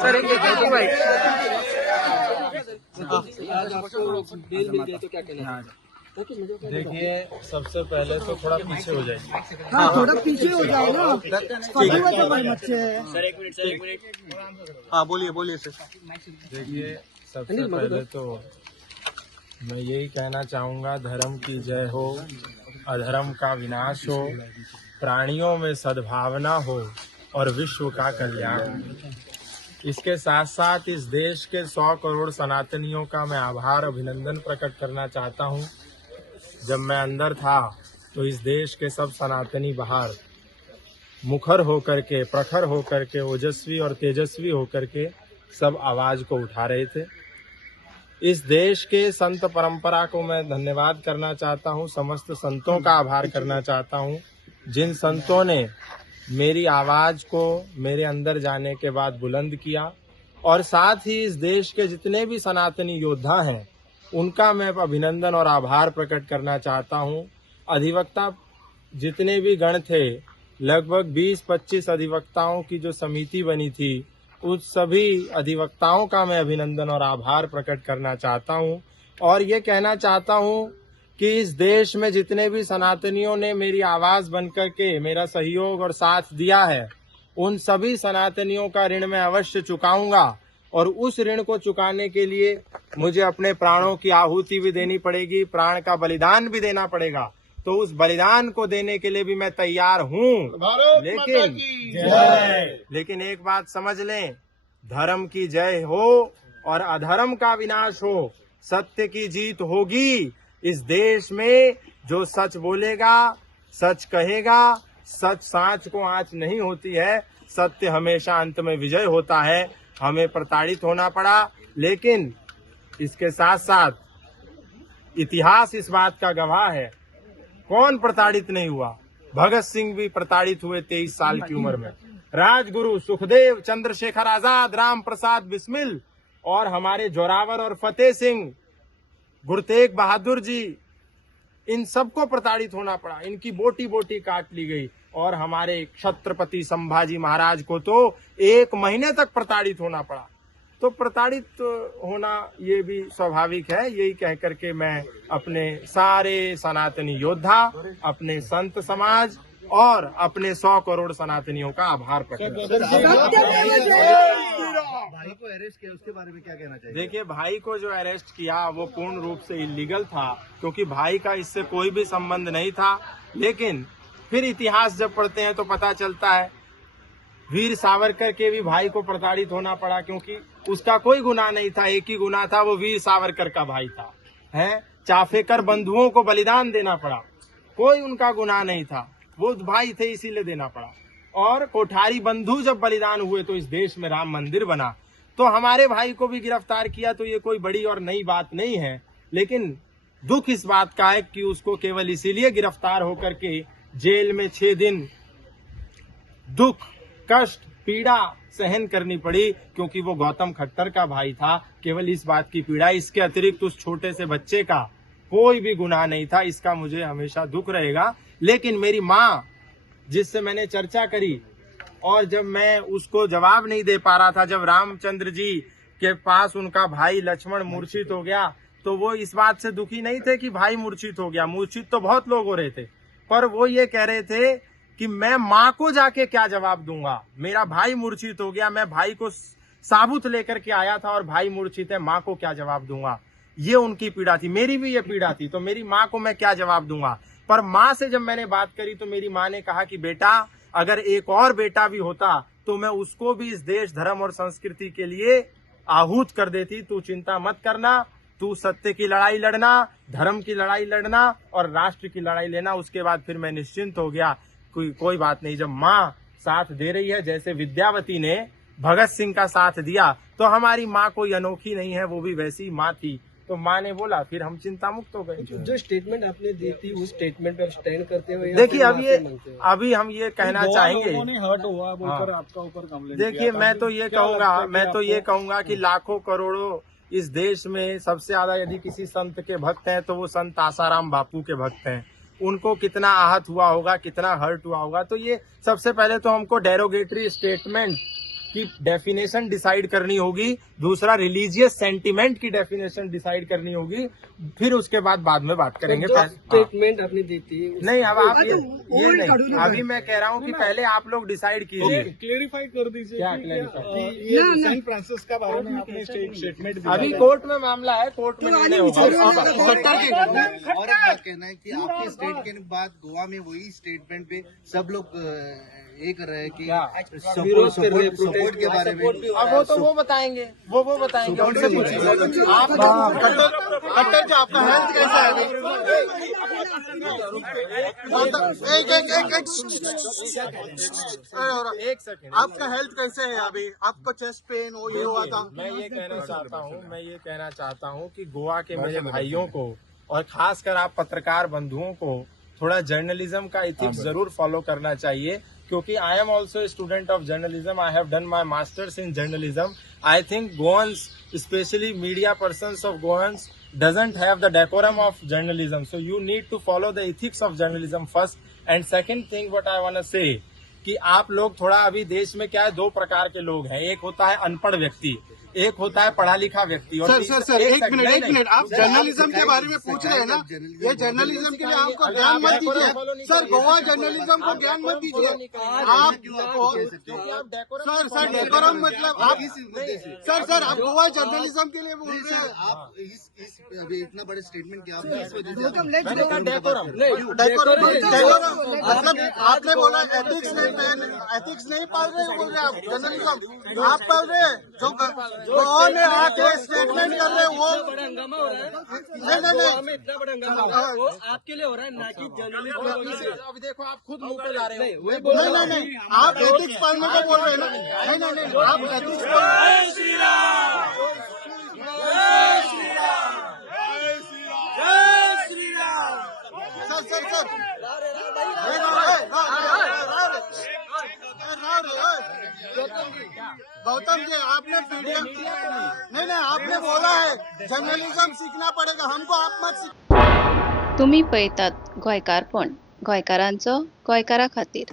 Sir एक भाई देखिए, सबसे पहले तो थोड़ा पीछे हो जाइए। हाँ, थोड़ा पीछे हो जाए ना। सर एक मिनट हाँ, बोलिए सर। देखिए, सबसे पहले तो मैं यही कहना चाहूँगा, धर्म की जय हो, अधर्म का विनाश हो, प्राणियों में सद्भावना हो और विश्व का कल्याण हो। इसके साथ साथ इस देश के 100 करोड़ सनातनियों का मैं आभार अभिनंदन प्रकट करना चाहता हूँ। जब मैं अंदर था तो इस देश के सब सनातनी बाहर मुखर होकर के, प्रखर होकर के, ओजस्वी और तेजस्वी होकर के सब आवाज को उठा रहे थे। इस देश के संत परंपरा को मैं धन्यवाद करना चाहता हूँ, समस्त संतों का आभार करना चाहता हूँ, जिन संतों ने मेरी आवाज को मेरे अंदर जाने के बाद बुलंद किया। और साथ ही इस देश के जितने भी सनातनी योद्धा हैं उनका मैं अभिनंदन और आभार प्रकट करना चाहता हूँ। अधिवक्ता जितने भी गण थे, लगभग 20-25 अधिवक्ताओं की जो समिति बनी थी, उस सभी अधिवक्ताओं का मैं अभिनंदन और आभार प्रकट करना चाहता हूँ। और ये कहना चाहता हूँ कि इस देश में जितने भी सनातनियों ने मेरी आवाज बनकर के मेरा सहयोग और साथ दिया है, उन सभी सनातनियों का ऋण मैं अवश्य चुकाऊंगा। और उस ऋण को चुकाने के लिए मुझे अपने प्राणों की आहुति भी देनी पड़ेगी, प्राण का बलिदान भी देना पड़ेगा। तो उस बलिदान को देने के लिए भी मैं तैयार हूँ। लेकिन एक बात समझ लें, धर्म की जय हो और अधर्म का विनाश हो, सत्य की जीत होगी। इस देश में जो सच बोलेगा, सच कहेगा, सच सांच को आंच नहीं होती है, सत्य हमेशा अंत में विजय होता है। हमें प्रताड़ित होना पड़ा, लेकिन इसके साथ साथ इतिहास इस बात का गवाह है, कौन प्रताड़ित नहीं हुआ। भगत सिंह भी प्रताड़ित हुए 23 साल की उम्र में, राजगुरु सुखदेव, चंद्रशेखर आजाद, राम प्रसाद बिस्मिल और हमारे जोरावर और फतेह सिंह, गुरु तेग बहादुर जी, इन सबको प्रताड़ित होना पड़ा, इनकी बोटी बोटी काट ली गई। और हमारे छत्रपति संभाजी महाराज को तो 1 महीने तक प्रताड़ित होना पड़ा। तो प्रताड़ित होना ये भी स्वाभाविक है। यही कह करके मैं अपने सारे सनातनी योद्धा, अपने संत समाज और अपने 100 करोड़ सनातनियों का आभार प्रकट करता हूं। भाई को अरेस्ट किया, उसके बारे में क्या कहना चाहिए? देखिए, भाई को जो अरेस्ट किया वो पूर्ण रूप से इलीगल था, क्योंकि भाई का इससे कोई भी संबंध नहीं था। लेकिन फिर इतिहास जब पढ़ते हैं तो पता चलता है, वीर सावरकर के भी भाई को प्रताड़ित होना पड़ा, क्योंकि उसका कोई गुनाह नहीं था। एक ही गुनाह था, वो वीर सावरकर का भाई था। हैं, चाफेकर बंधुओं को बलिदान देना पड़ा, कोई उनका गुनाह नहीं था, वो भाई थे इसीलिए देना पड़ा। और कोठारी बंधु जब बलिदान हुए तो इस देश में राम मंदिर बना। तो हमारे भाई को भी गिरफ्तार किया, तो ये कोई बड़ी और नई बात नहीं है। लेकिन दुख इस बात का है कि उसको केवल इसीलिए गिरफ्तार होकर के जेल में 6 दिन दुख, कष्ट, पीड़ा सहन करनी पड़ी, क्योंकि वो गौतम खट्टर का भाई था। केवल इस बात की पीड़ा, इसके अतिरिक्त उस छोटे से बच्चे का कोई भी गुनाह नहीं था। इसका मुझे हमेशा दुख रहेगा। लेकिन मेरी माँ, जिससे मैंने चर्चा करी और जब मैं उसको जवाब नहीं दे पा रहा था, जब रामचंद्र जी के पास उनका भाई लक्ष्मण मूर्छित हो गया, तो वो इस बात से दुखी नहीं थे कि भाई मूर्छित हो गया। मूर्छित तो बहुत लोग हो रहे थे, पर वो ये कह रहे थे कि मैं माँ को जाके क्या जवाब दूंगा, मेरा भाई मूर्छित हो गया, मैं भाई को साबुत लेकर के आया था और भाई मूर्छित है, माँ को क्या जवाब दूंगा। ये उनकी पीड़ा थी, मेरी भी ये पीड़ा थी। तो मेरी माँ को मैं क्या जवाब दूंगा। पर माँ से जब मैंने बात करी तो मेरी माँ ने कहा कि बेटा, अगर एक और बेटा भी होता तो मैं उसको भी इस देश, धर्म और संस्कृति के लिए आहूत कर देती। तू चिंता मत करना, तू सत्य की लड़ाई लड़ना, धर्म की लड़ाई लड़ना और राष्ट्र की लड़ाई लेना। उसके बाद फिर मैं निश्चिंत हो गया, कोई बात नहीं। जब माँ साथ दे रही है, जैसे विद्यावती ने भगत सिंह का साथ दिया, तो हमारी माँ कोई अनोखी नहीं है, वो भी वैसी माँ थी। तो माँ ने बोला, फिर हम चिंता मुक्त हो गए। जो स्टेटमेंट आपने दी थी, उस स्टेटमेंट पर स्टैंड करते हुए देखिए, अभी हम ये कहना चाहेंगे, हर्ट हुआ बोलकर आपका ऊपर कंप्लेंट। देखिए, मैं तो ये कहूंगा कि लाखों करोड़ों इस देश में सबसे ज्यादा यदि किसी संत के भक्त हैं तो वो संत आसाराम बापू के भक्त हैं। उनको कितना आहत हुआ होगा, कितना हर्ट हुआ होगा। तो ये सबसे पहले तो हमको डेरोगेटरी स्टेटमेंट की डेफिनेशन डिसाइड करनी होगी, दूसरा रिलीजियस सेंटिमेंट की डेफिनेशन डिसाइड करनी होगी, फिर उसके बाद में बात करेंगे। स्टेटमेंट आपने दी थी नहीं, अब आप ये नहीं, अभी मैं कह रहा हूँ कि पहले आप लोग डिसाइड कीजिए। क्लेरिफाई कर दीजिए क्या कि clarify? ये सेंट फ्रांसिस का बारे में आपने स्टेटमेंट दिया अभी कोर्ट में मामला है, कोर्ट में निर्णय होगा। और एक बात कहना है कि आपके स्टेट के बाद गोवा में वही स्टेटमेंट पे सब लोग ये कर रहे हैं कि सपोर्ट के बारे में। अब वो तो वो बताएंगे, वो बताएंगे, उनसे पूछिए। आप कट्टर जी, आपका हेल्थ कैसा है? एक सेकंड, आपका हेल्थ कैसे है अभी? आपको चेस्ट पेन हो ये हुआ था? मैं ये कहना चाहता हूँ कि गोवा के मेरे भाइयों को और खासकर आप पत्रकार बंधुओं को थोड़ा जर्नलिज्म का इथिक्स जरूर फॉलो करना चाहिए, क्योंकि I am also student of journalism. I have done my masters in journalism. I think Goans, specially media persons of Goans, doesn't have the decorum of journalism. So you need to follow the ethics of journalism first. And second thing what I want to say कि आप लोग थोड़ा, अभी देश में क्या है, दो प्रकार के लोग हैं। एक होता है अनपढ़ व्यक्ति, एक होता है पढ़ा लिखा व्यक्ति। और सर एक मिनट, आप जर्नलिज्म के बारे में पूछ रहे हैं ना? ये जर्नलिज्म के लिए आपको ज्ञान मत दीजिए सर, गोवा जर्नलिज्म को ज्ञान मत दीजिए आप। सर डेकोरम मतलब आप, सर आप गोवा जर्नलिज्म के लिए बोल रहे हैं। आप अभी इतना बड़े स्टेटमेंट क्या आप इस वजह से डेकोरम मतलब आपने बोला एथिक्स नहीं पाल रहे, बोल रहे आप जर्नलिज्म आप पाल रहे हैं। जो गोवा में आके स्टेटमेंट कर रहे वो बड़ा हंगामा हो रहा है। नहीं इतना बड़ा हंगामा हो रहा है, वो आपके लिए हो रहा है, ना कि जर्नलिस्ट। अभी देखो आप खुद मुंह पे ला रहे हो। नहीं आप एथिक्स पालने को बोल रहे हैं ना? नहीं आप एथिक्स सर गौतम जी, आपने पीडीएफ नहीं आपने बोला है जर्नलिज्म सीखना पड़ेगा हमको, आप मत तुम्ही पळयतात गोंयकारपण, गोंयकारांचो गोंयकारा खातीर।